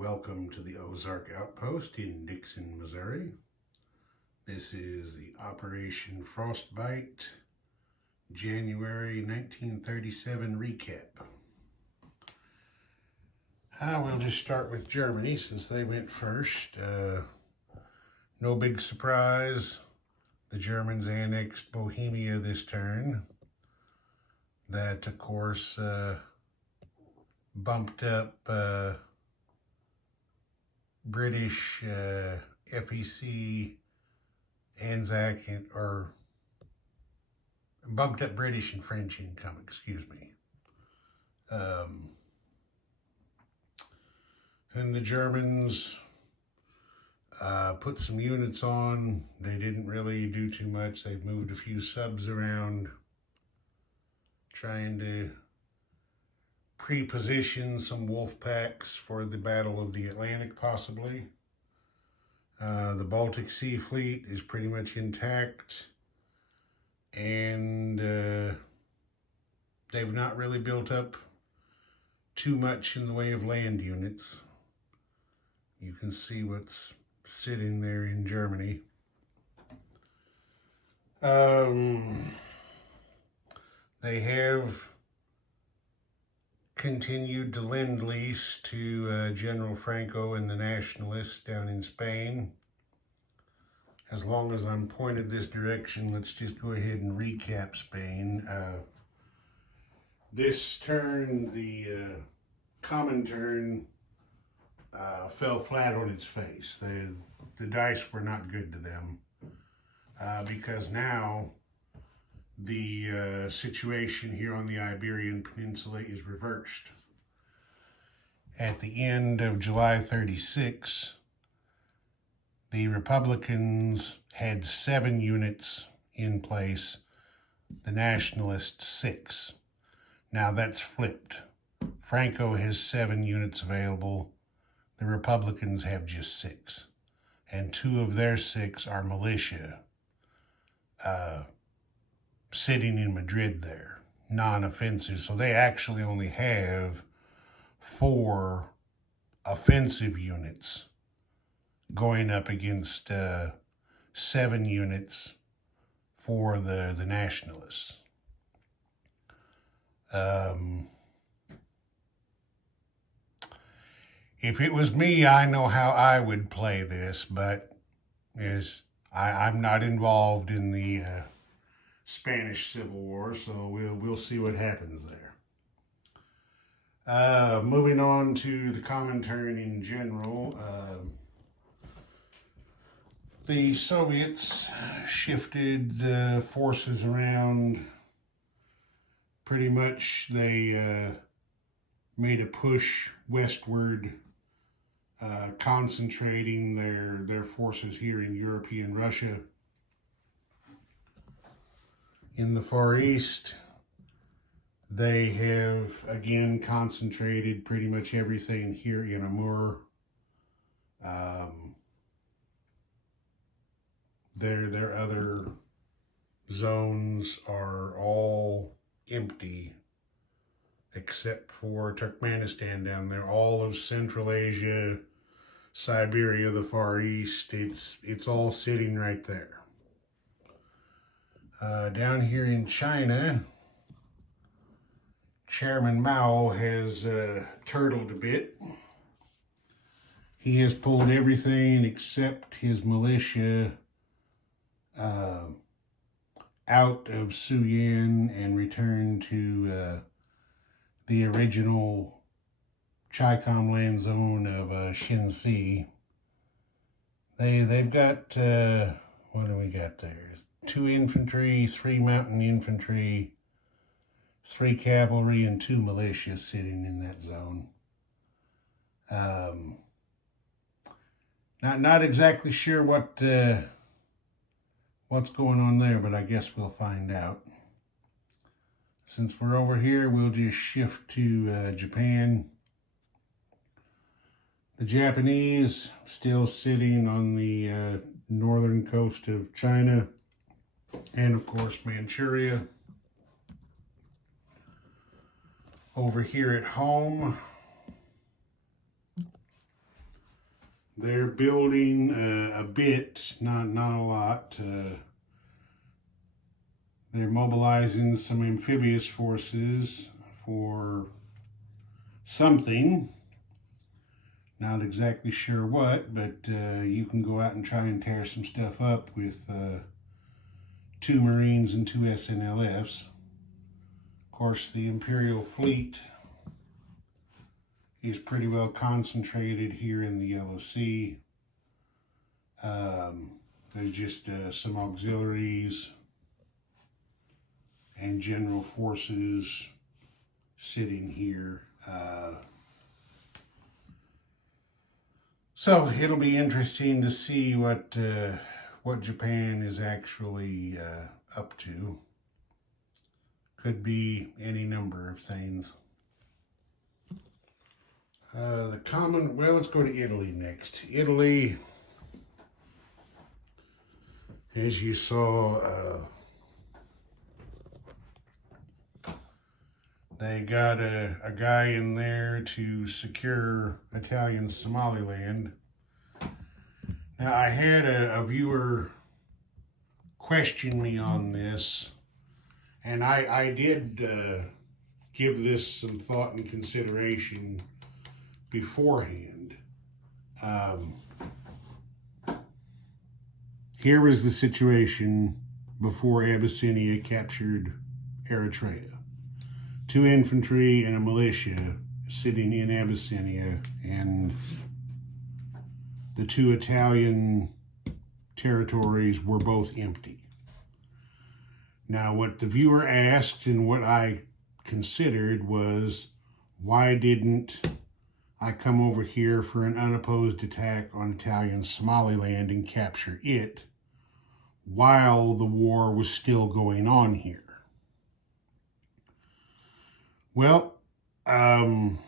Welcome to the Ozark Outpost in Dixon, Missouri. This is the Operation Frostbite January 1937 recap. We'll just start with Germany since they went first. No big surprise. The Germans annexed Bohemia this turn. That, of course, bumped up British FEC, Anzac, or bumped up British and French income, excuse me. And the Germans put some units on. They didn't really do too much. They've moved a few subs around, trying to pre-position some wolf packs for the Battle of the Atlantic, possibly. The Baltic Sea Fleet is pretty much intact, and they've not really built up too much in the way of land units. You can see what's sitting there in Germany. They have continued to lend lease to General Franco and the Nationalists down in Spain. As long as I'm pointed this direction, let's just go ahead and recap Spain. This turn, the Comintern, fell flat on its face. The dice were not good to them because now the situation here on the Iberian Peninsula is reversed. At the end of July 36, the Republicans had 7 units in place, the Nationalists 6. Now that's flipped. Franco has 7 units available, the Republicans have just 6. And 2 of their 6 are militia, sitting in Madrid there, non-offensive. So they actually only have 4 offensive units going up against 7 units for the Nationalists. If it was me, I know how I would play this, but I'm not involved in the Spanish Civil War, so we'll see what happens there. Moving on to the Comintern in general, the Soviets shifted forces around. Pretty much they made a push westward, concentrating their forces here in European Russia. In the Far East, they have again concentrated pretty much everything here in Amur. Their other zones are all empty except for Turkmenistan down there. All of Central Asia, Siberia, the Far East, it's all sitting right there. Down here in China, Chairman Mao has turtled a bit. He has pulled everything except his militia out of Suyan and returned to the original Chi-Com land zone of Shenxi. They've got, what do we got there? 2 infantry, 3 mountain infantry, 3 cavalry, and 2 militia sitting in that zone. Not exactly sure what's going on there, but I guess we'll find out. Since we're over here, we'll just shift to Japan. The Japanese still sitting on the northern coast of China, and of course Manchuria. Over here at home, They're building a bit, not a lot. They're mobilizing some amphibious forces for something. Not exactly sure what, but you can go out and try and tear some stuff up with 2 Marines and 2 SNLFs. Of course, the Imperial fleet is pretty well concentrated here in the Yellow Sea. There's just some auxiliaries and general forces sitting here. So it'll be interesting to see what Japan is actually up to. Could be any number of things. Well, let's go to Italy next. Italy, as you saw, they got a guy in there to secure Italian Somaliland. Now, I had a viewer question me on this, and I did give this some thought and consideration beforehand. Here was the situation before Abyssinia captured Eritrea. 2 infantry and a militia sitting in Abyssinia, and the 2 Italian territories were both empty. Now, what the viewer asked and what I considered was, why didn't I come over here for an unopposed attack on Italian Somaliland and capture it while the war was still going on here? Well, the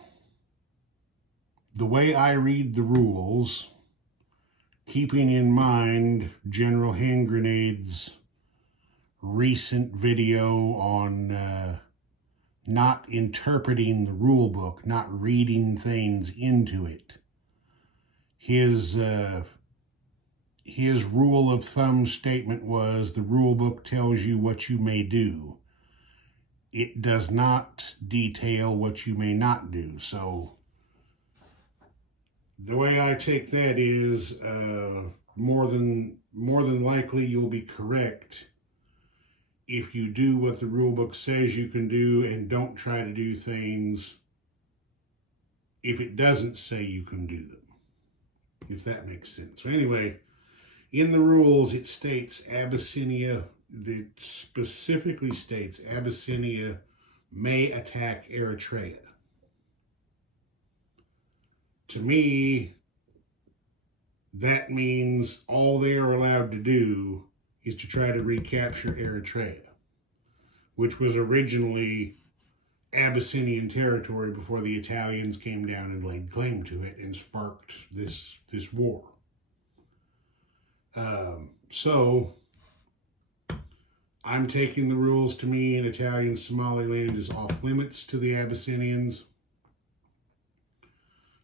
way I read the rules, keeping in mind General Hand Grenade's recent video on not interpreting the rule book, not reading things into it. His rule of thumb statement was, the rule book tells you what you may do. It does not detail what you may not do. So the way I take that is more than likely you'll be correct if you do what the rule book says you can do and don't try to do things if it doesn't say you can do them, if that makes sense. So anyway, in the rules it states Abyssinia, it specifically states Abyssinia may attack Eritrea. To me, that means all they are allowed to do is to try to recapture Eritrea, which was originally Abyssinian territory before the Italians came down and laid claim to it and sparked this war. So I'm taking the rules to mean Italian Somaliland is off limits to the Abyssinians.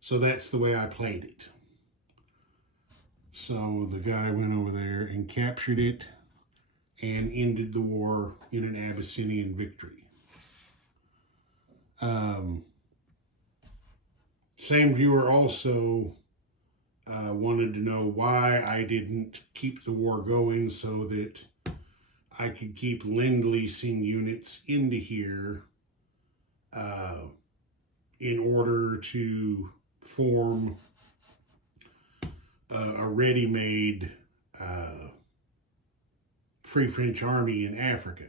So that's the way I played it. So the guy went over there and captured it and ended the war in an Abyssinian victory. Same viewer also wanted to know why I didn't keep the war going so that I could keep lend-leasing units into here in order to form a ready-made Free French Army in Africa,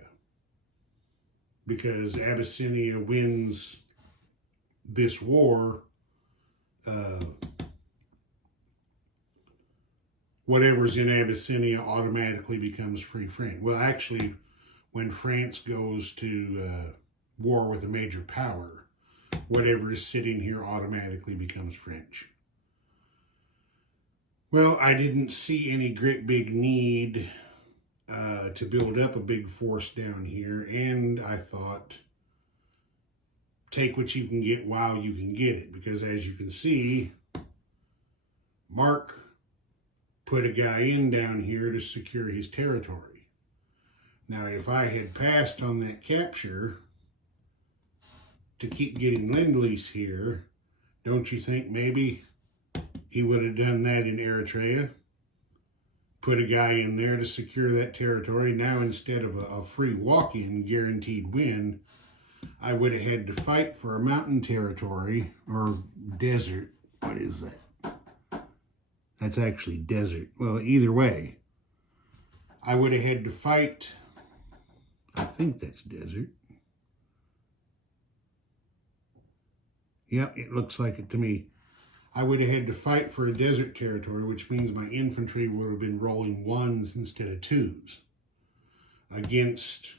because Abyssinia wins this war, whatever's in Abyssinia automatically becomes Free French. Well, actually, when France goes to war with a major power, whatever is sitting here automatically becomes French. Well, I didn't see any great big need to build up a big force down here, and I thought, take what you can get while you can get it, because as you can see, Mark put a guy in down here to secure his territory. Now, if I had passed on that capture to keep getting Lend-Lease here, don't you think maybe he would have done that in Eritrea? Put a guy in there to secure that territory. Now, instead of a free walk-in guaranteed win, I would have had to fight for a mountain territory or desert. What is that? That's actually desert. Well, either way, I would have had to fight. I think that's desert. Yep, it looks like it to me. I would have had to fight for a desert territory, which means my infantry would have been rolling 1s instead of 2s against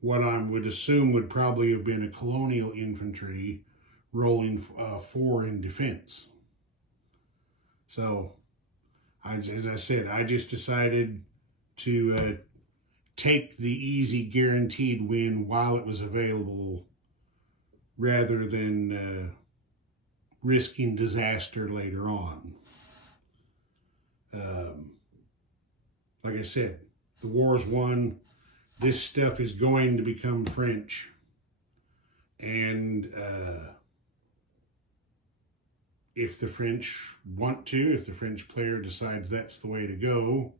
what I would assume would probably have been a colonial infantry rolling 4 in defense. So, as I said, I just decided to take the easy guaranteed win while it was available rather than risking disaster later on. Like I said, the war's won. This stuff is going to become French. And if the French want to, if the French player decides that's the way to go,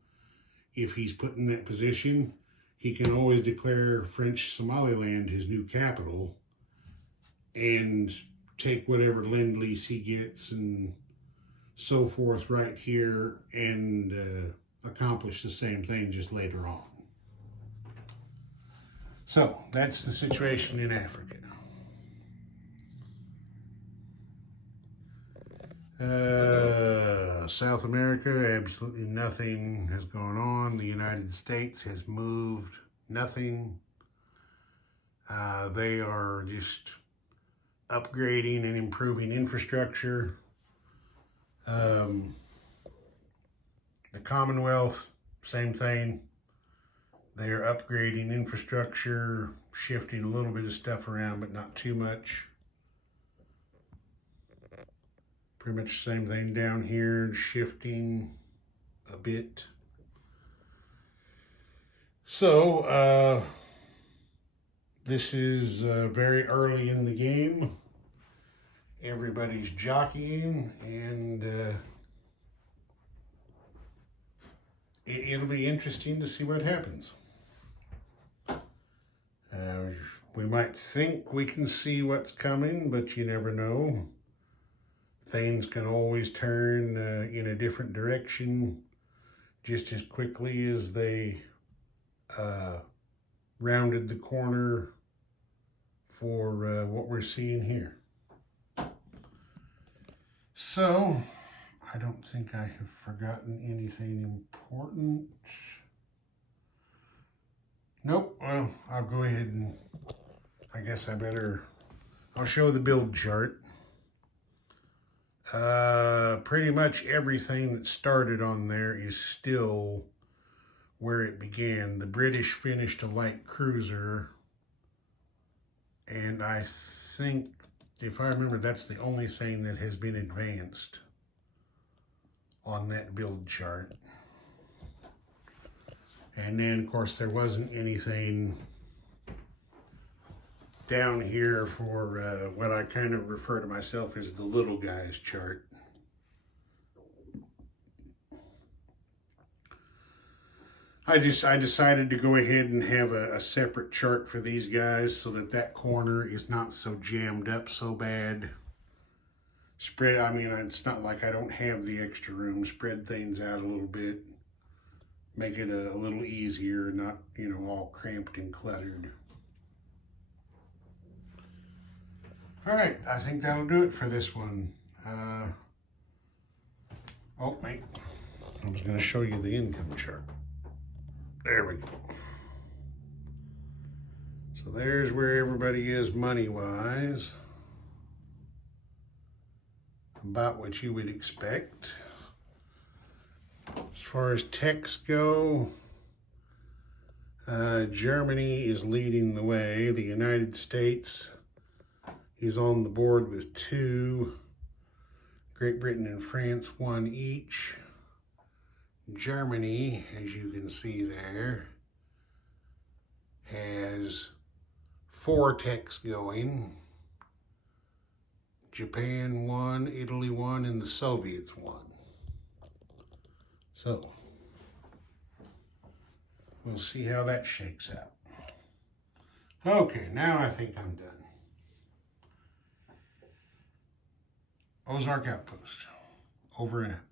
if he's put in that position, he can always declare French Somaliland his new capital and take whatever Lend-Lease he gets and so forth right here and accomplish the same thing just later on. So that's the situation in Africa. South America, absolutely nothing has gone on. The United States has moved nothing. They are just upgrading and improving infrastructure. The Commonwealth, same thing. They are upgrading infrastructure, shifting a little bit of stuff around, but not too much. Pretty much the same thing down here, shifting a bit. So, this is very early in the game. Everybody's jockeying, and it'll be interesting to see what happens. We might think we can see what's coming, but you never know. Things can always turn in a different direction just as quickly as they rounded the corner for what we're seeing here. So, I don't think I have forgotten anything important. Nope, well, I'll go ahead and I guess I'll show the build chart. Pretty much everything that started on there is still where it began. The British finished a light cruiser, and I think, if I remember, that's the only thing that has been advanced on that build chart. And then, of course, there wasn't anything down here for what I kind of refer to myself as the little guys chart. I decided to go ahead and have a separate chart for these guys so that corner is not so jammed up so bad. I mean, it's not like I don't have the extra room. Spread things out a little bit. Make it a little easier, not, all cramped and cluttered. All right, I think that'll do it for this one. Oh, wait. I was going to show you the income chart. There we go. So there's where everybody is money-wise. About what you would expect. As far as techs go, Germany is leading the way. The United States is on the board with 2. Great Britain and France won each. Germany, as you can see there, has 4 techs going. Japan won, Italy won, and the Soviets won. So, we'll see how that shakes out. Okay, now I think I'm done. Ozark Outpost, over and out.